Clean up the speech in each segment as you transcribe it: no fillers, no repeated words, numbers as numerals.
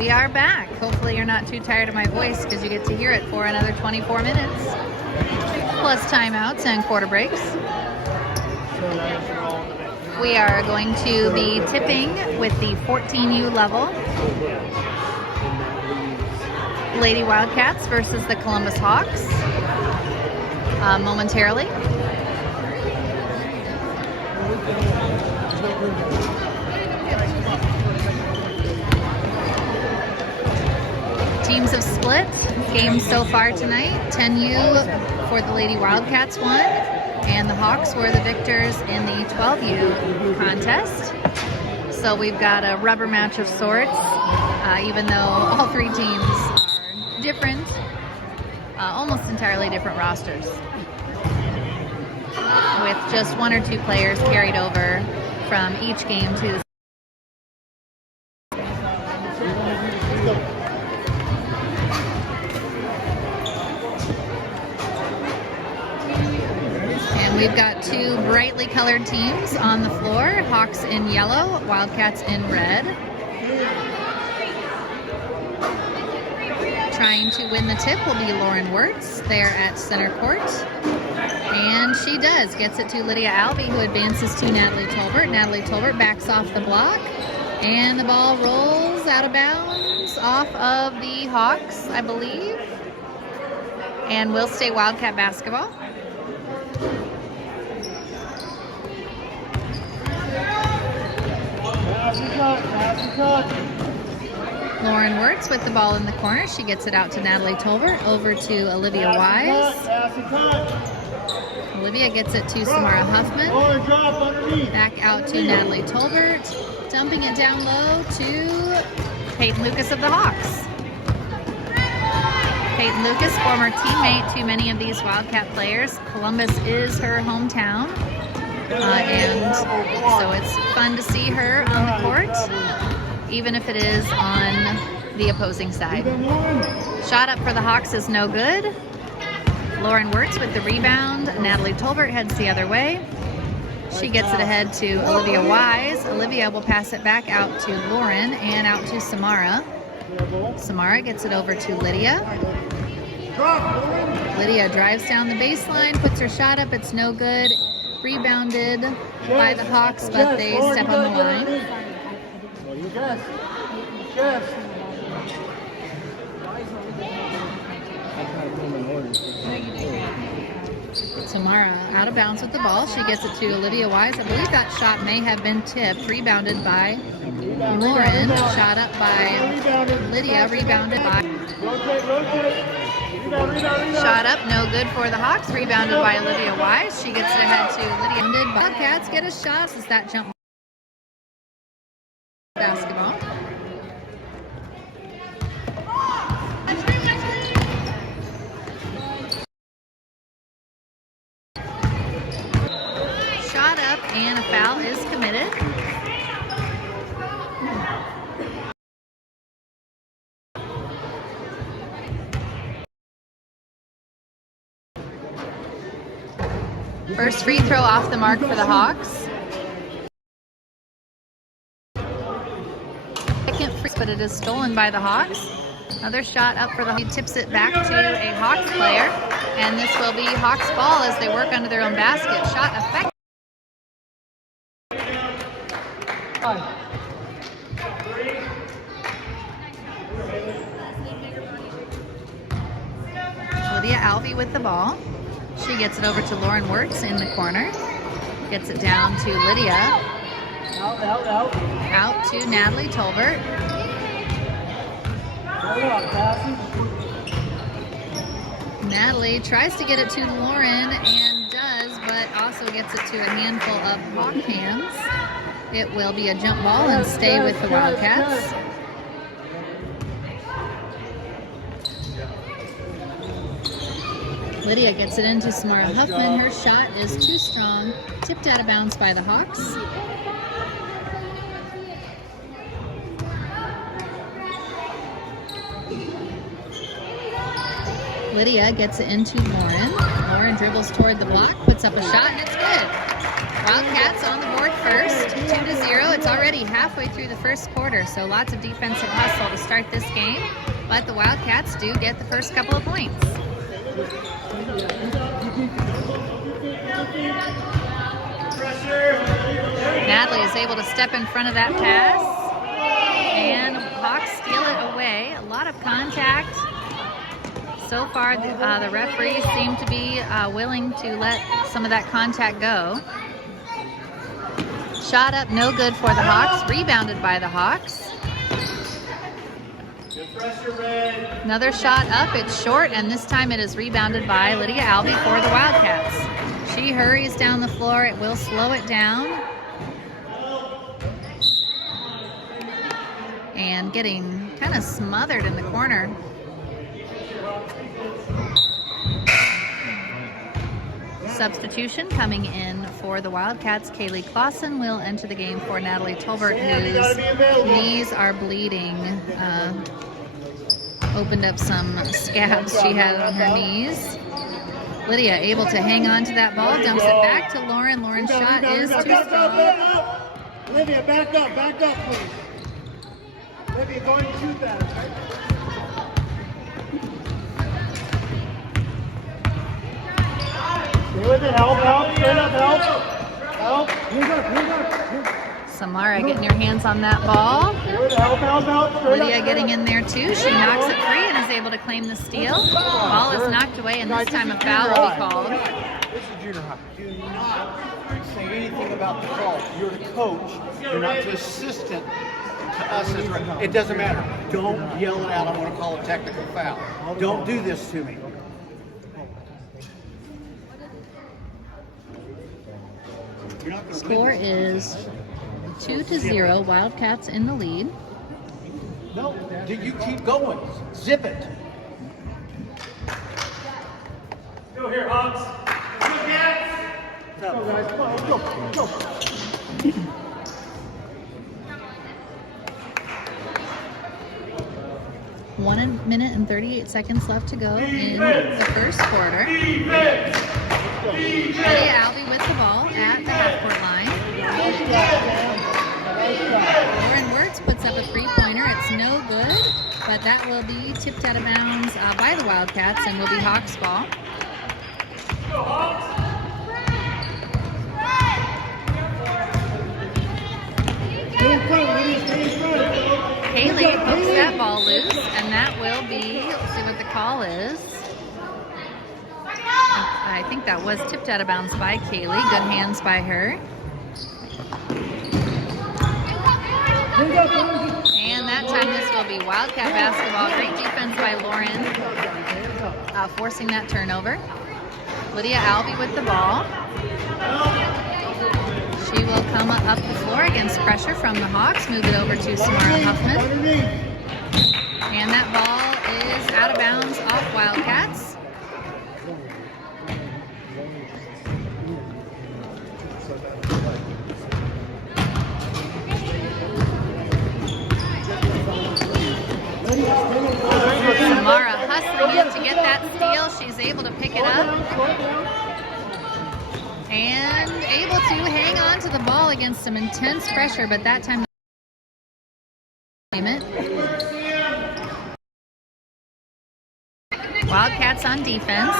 We are back. Hopefully you're not too tired of my voice because you get to hear it for another 24 minutes. Plus timeouts and quarter breaks. We are going to be tipping with the 14U level. Lady Wildcats versus the Columbus Hawks. Momentarily. Teams have split. Games so far tonight. 10U for the Lady Wildcats won, and the Hawks were the victors in the 12U contest. So we've got a rubber match of sorts, even though all three teams are different, almost entirely different rosters, with just one or two players carried over from each game to the We've got two brightly colored teams on the floor, Hawks in yellow, Wildcats in red. Trying to win the tip will be Lauren Wirtz there at center court. And she does, gets it to Lydia Alvey, who advances to Natalie Tolbert. Natalie Tolbert backs off the block, and the ball rolls out of bounds off of the Hawks, I believe, and will stay Wildcat basketball. Lauren Wirtz with the ball in the corner. She gets it out to Natalie Tolbert, over to Olivia Wise. Olivia gets it to Samara Huffman. Back out to Natalie Tolbert. Dumping it down low to Peyton Lucas of the Hawks. Peyton Lucas, former teammate to many of these Wildcat players. Columbus is her hometown. And so it's fun to see her on the court, even if it is on the opposing side. Shot up for the Hawks is no good. Lauren Wirtz with the rebound. Natalie Tolbert heads the other way. She gets it ahead to Olivia Wise. Olivia will pass it back out to Lauren and out to Samara. Samara gets it over to Lydia. Lydia drives down the baseline, puts her shot up. It's no good. Rebounded by the Hawks, but they step on the line. Samara out of bounds with the ball. She gets it to Olivia Wise. I believe that shot may have been tipped. Rebounded by Lauren. Shot up by Lydia. Rebounded by... Shot up, no good for the Hawks. Rebounded by Olivia Wise. She gets it ahead to Lydia. Wildcats get a shot as that jump basketball. Shot up and a foul is committed. First free throw off the mark for the Hawks. Second free, but it is stolen by the Hawks. Another shot up for the Hawks. He tips it back to a Hawks player, and this will be Hawks ball as they work under their own basket. Shot effective. Lydia Alvey with the ball. She gets it over to Lauren Wirtz in the corner. Gets it down to Lydia. Out to Natalie Tolbert. Natalie tries to get it to Lauren and does, but also gets it to a handful of Hawk hands. It will be a jump ball and stay with the Wildcats. Lydia gets it into Samara Huffman. Her shot is too strong. Tipped out of bounds by the Hawks. Lydia gets it into Lauren. Lauren dribbles toward the block, puts up a shot, and it's good. Wildcats on the board first, 2-0. It's already halfway through the first quarter, so lots of defensive hustle to start this game. But the Wildcats do get the first couple of points. Natalie is able to step in front of that pass, and Hawks steal it away. A lot of contact. So far, the referees seem to be willing to let some of that contact go. Shot up, no good for the Hawks. Rebounded by the Hawks. Another shot up, it's short, and this time it is rebounded by Lydia Albee for the Wildcats. She hurries down the floor. It will slow it down. And getting kind of smothered in the corner. Substitution coming in for the Wildcats. Kaylee Clausen will enter the game for Natalie Tolbert, whose knees are bleeding. Opened up some scabs she had on her knees. Lydia able to hang on to that ball, dumps it back to Lauren. Lauren's shot is too strong. Lydia, back up, please. Lydia, going to shoot that, right? Stay with it, help, straight up, help. Samara getting her hands on that ball. Help. Lydia getting in there too. She knocks it free and is able to claim the steal. Ball is knocked away, and this time a foul will be called. This is junior high. Do not say anything about the call. You're the coach. You're not the assistant to us as ref. It doesn't matter. Don't yell it out. I want to call a technical foul. Don't do this to me. Score is 2-0. Wildcats in the lead. No, you keep going. Zip it. Go here, Hawks. Go, guys. Go. 1 minute and 38 seconds left to go in the first quarter. Lydia Albee with the ball at the half-court line. Lauren Wirtz puts up a three-pointer. It's no good, but that will be tipped out of bounds by the Wildcats and will be Hawks ball. Haley hooks that ball loose, and that will be, let's see what the call is. I think that was tipped out of bounds by Kaylee. Good hands by her. And that time this will be Wildcat basketball. Great defense by Lauren, forcing that turnover. Lydia Albee with the ball. She will come up the floor against pressure from the Hawks. Move it over to Samara Huffman. And that ball is out of bounds off Wildcats. Samara hustling in to get that steal. She's able to pick it up. And able to hang on to the ball against some intense pressure, but that time Wildcats on defense.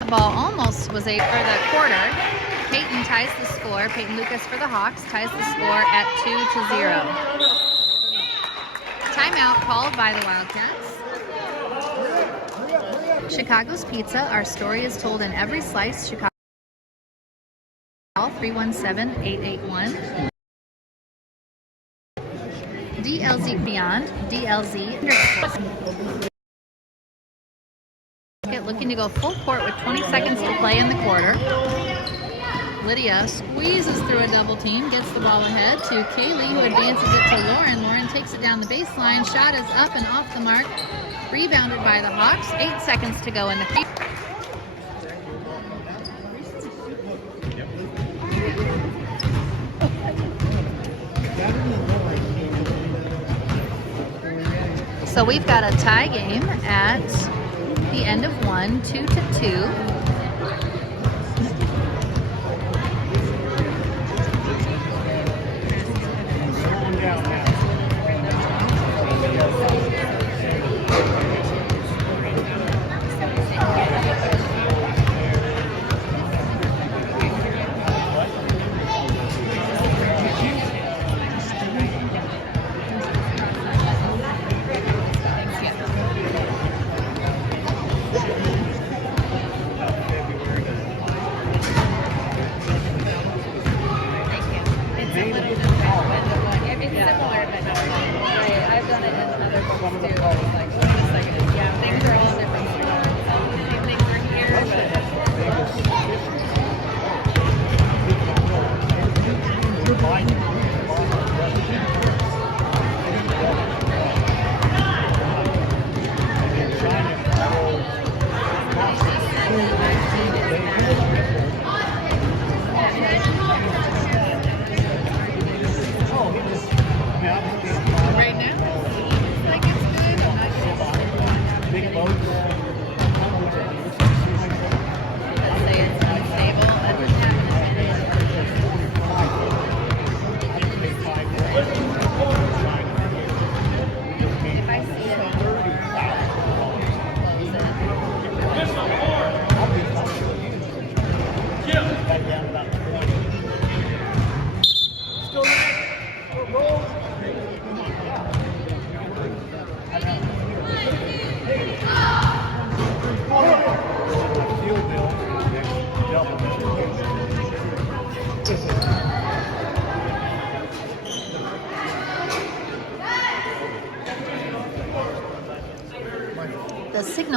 The ball almost was for the quarter. Peyton ties the score. Peyton Lucas for the Hawks ties the score at 2-0. Timeout called by the Wildcats. Chicago's Pizza. Our story is told in every slice. Chicago 317-881. DLZ Beyond. DLZ. Looking to go full court with 20 seconds to play in the quarter. Lydia squeezes through a double team, gets the ball ahead to Kaylee, who advances it to Lauren. Lauren takes it down the baseline. Shot is up and off the mark. Rebounded by the Hawks. 8 seconds to go in the field. So we've got a tie game at the end of one, 2-2.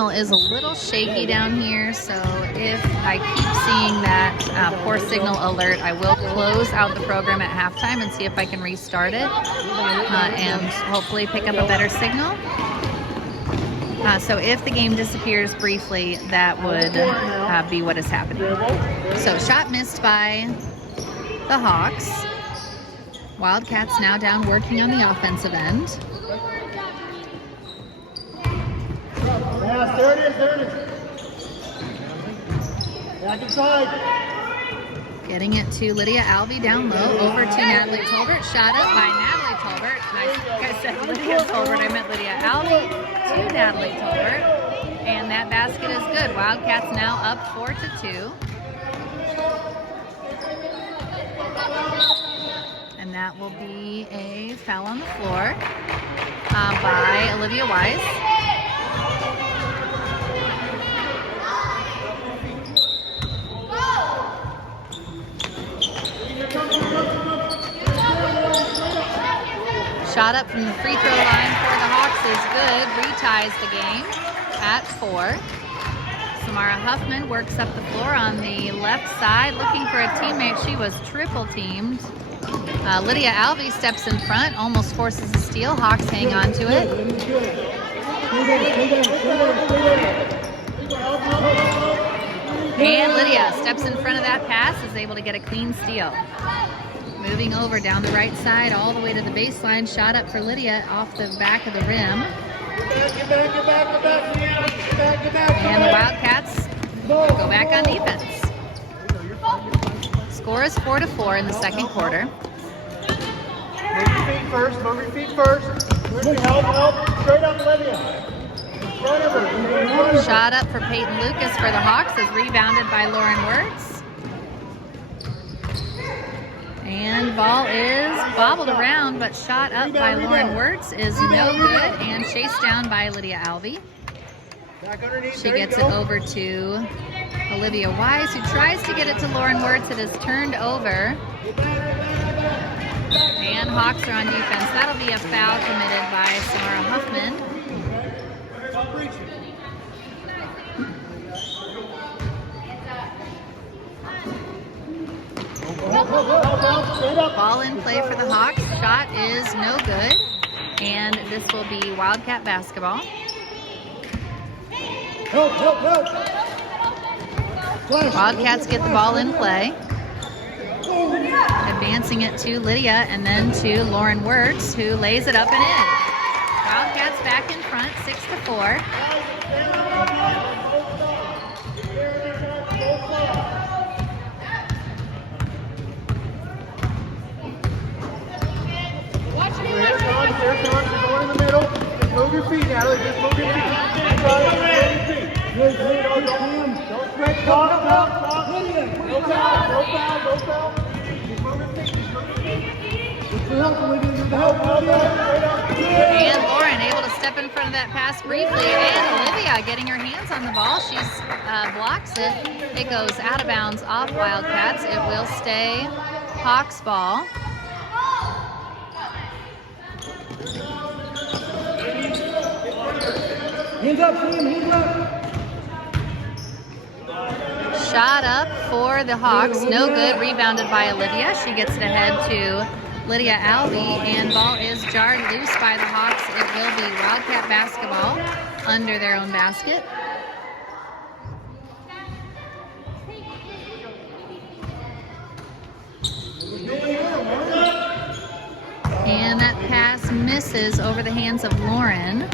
signal is a little shaky down here, so if I keep seeing that poor signal alert, I will close out the program at halftime and see if I can restart it and hopefully pick up a better signal. So if the game disappears briefly, that would be what is happening. So shot missed by the Hawks. Wildcats now down working on the offensive end. Pass, there it is, there it is. Back inside. Getting it to Lydia Alvey down low, over to Natalie Tolbert. Shot up by Natalie Tolbert. I said Lydia Tolbert, I meant Lydia Alvey to Natalie Tolbert. And that basket is good. Wildcats now up 4-2. And that will be a foul on the floor by Olivia Wise. Shot up from the free throw line for the Hawks is good. Reties the game at 4. Samara Huffman works up the floor on the left side looking for a teammate. She was triple teamed. Lydia Alvey steps in front, almost forces a steal. Hawks hang on to it. And Lydia steps in front of that pass, is able to get a clean steal. Moving over down the right side all the way to the baseline. Shot up for Lydia off the back of the rim. And the Wildcats go back on defense. Score is 4-4 in the second quarter. Move your feet first, move your feet first. Help, straight up, Olivia. In front of her. Shot up for Peyton Lucas for the Hawks is rebounded by Lauren Wirtz. And ball is bobbled around, but shot up by Lauren Wirtz is no good and chased down by Lydia Alvey. She gets it over to Olivia Wise, who tries to get it to Lauren Wirtz. It is turned over. And Hawks are on defense. That'll be a foul committed by Samara Huffman. Ball in play for the Hawks. Shot is no good. And this will be Wildcat basketball. Wildcats get the ball in play. Advancing it to Lydia and then to Lauren Wirtz, who lays it up and in. Wildcats back in front, 6-4. Here comes, you're going in the middle. Just move your feet, Natalie. Just move your feet. Don't stretch, talk. No foul. Just move your feet. And Lauren able to step in front of that pass briefly. And Olivia getting her hands on the ball. She blocks it. It goes out of bounds off Wildcats. It will stay Hawks ball. Hands up, Sam, hands up. Shot up for the Hawks, no good, rebounded by Olivia. She gets it ahead to Lydia Alvey, and ball is jarred loose by the Hawks. It will be Wildcat basketball under their own basket. And that pass misses over the hands of Lauren.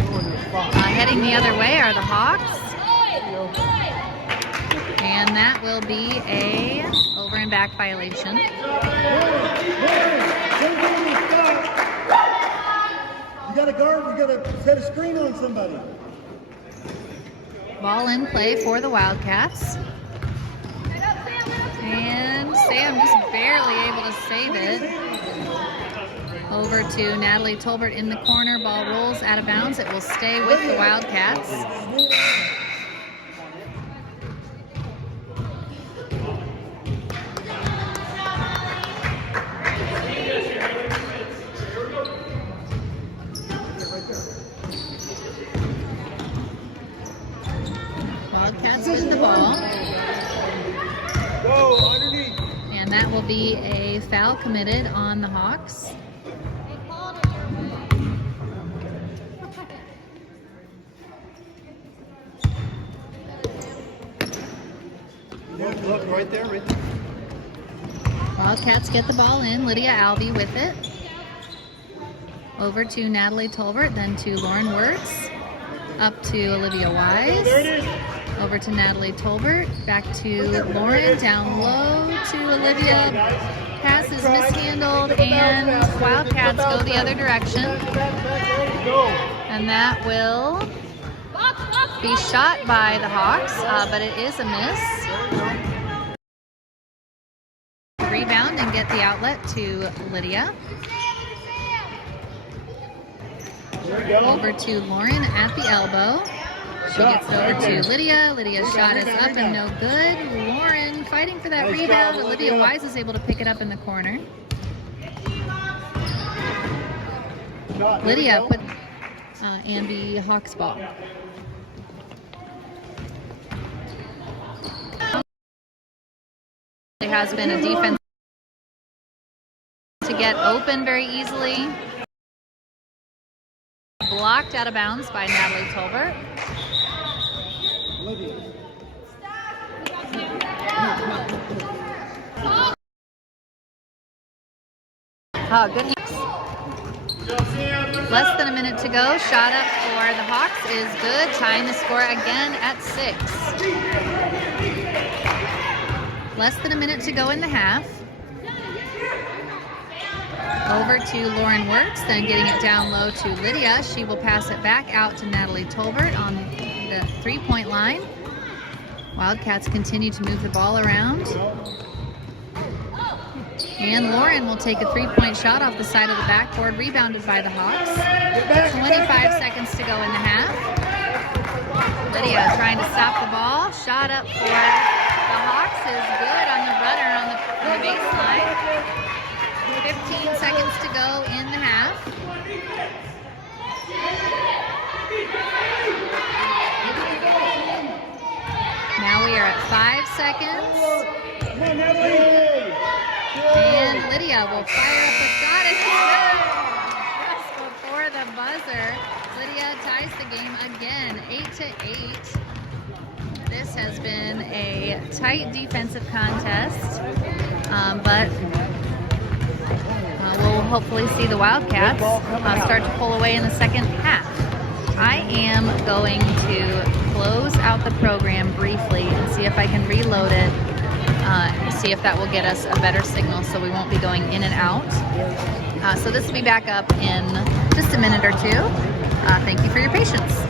Heading the other way are the Hawks. And that will be a over and back violation. You got a guard, you got to set a screen on somebody. Ball in play for the Wildcats. And Sam just barely able to save it. Over to Natalie Tolbert in the corner. Ball rolls out of bounds. It will stay with the Wildcats. be a foul committed on the Hawks. Look, right there, right there. Wildcats get the ball in. Lydia Alvey with it. Over to Natalie Tolbert, then to Lauren Wirtz. Up to Olivia Wise. Over to Natalie Tolbert. Back to Lauren. Down low to Olivia. Pass is mishandled, and Wildcats go the other direction. And that will be shot by the Hawks, but it is a miss. Rebound and get the outlet to Lydia. Over to Lauren at the elbow. She gets it over to Lydia. Lydia's shot is up and no good. Lauren fighting for that rebound. Olivia Wise is able to pick it up in the corner. Lydia put Ambi Hawks ball. There has been a defense to get open very easily. Blocked out of bounds by Natalie Tolbert. Oh, good. Less than a minute to go. Shot up for the Hawks is good. Tying the score again at 6. Less than a minute to go in the half. Over to Lauren Wirtz, then getting it down low to Lydia. She will pass it back out to Natalie Tolbert on the 3-point line. Wildcats continue to move the ball around. And Lauren will take a 3-point shot off the side of the backboard, rebounded by the Hawks. 25 seconds to go in the half. Lydia trying to stop the ball. Shot up for the Hawks is good on the runner on the baseline. 15 seconds to go in the half. Now we are at 5 seconds. And Lydia will fire up the shot. It's good! Just before the buzzer. Lydia ties the game again, 8-8. This has been a tight defensive contest, but we'll hopefully see the Wildcats start to pull away in the second half. I am going to close out the program briefly and see if I can reload it, see if that will get us a better signal so we won't be going in and out. So this will be back up in just a minute or two. Thank you for your patience.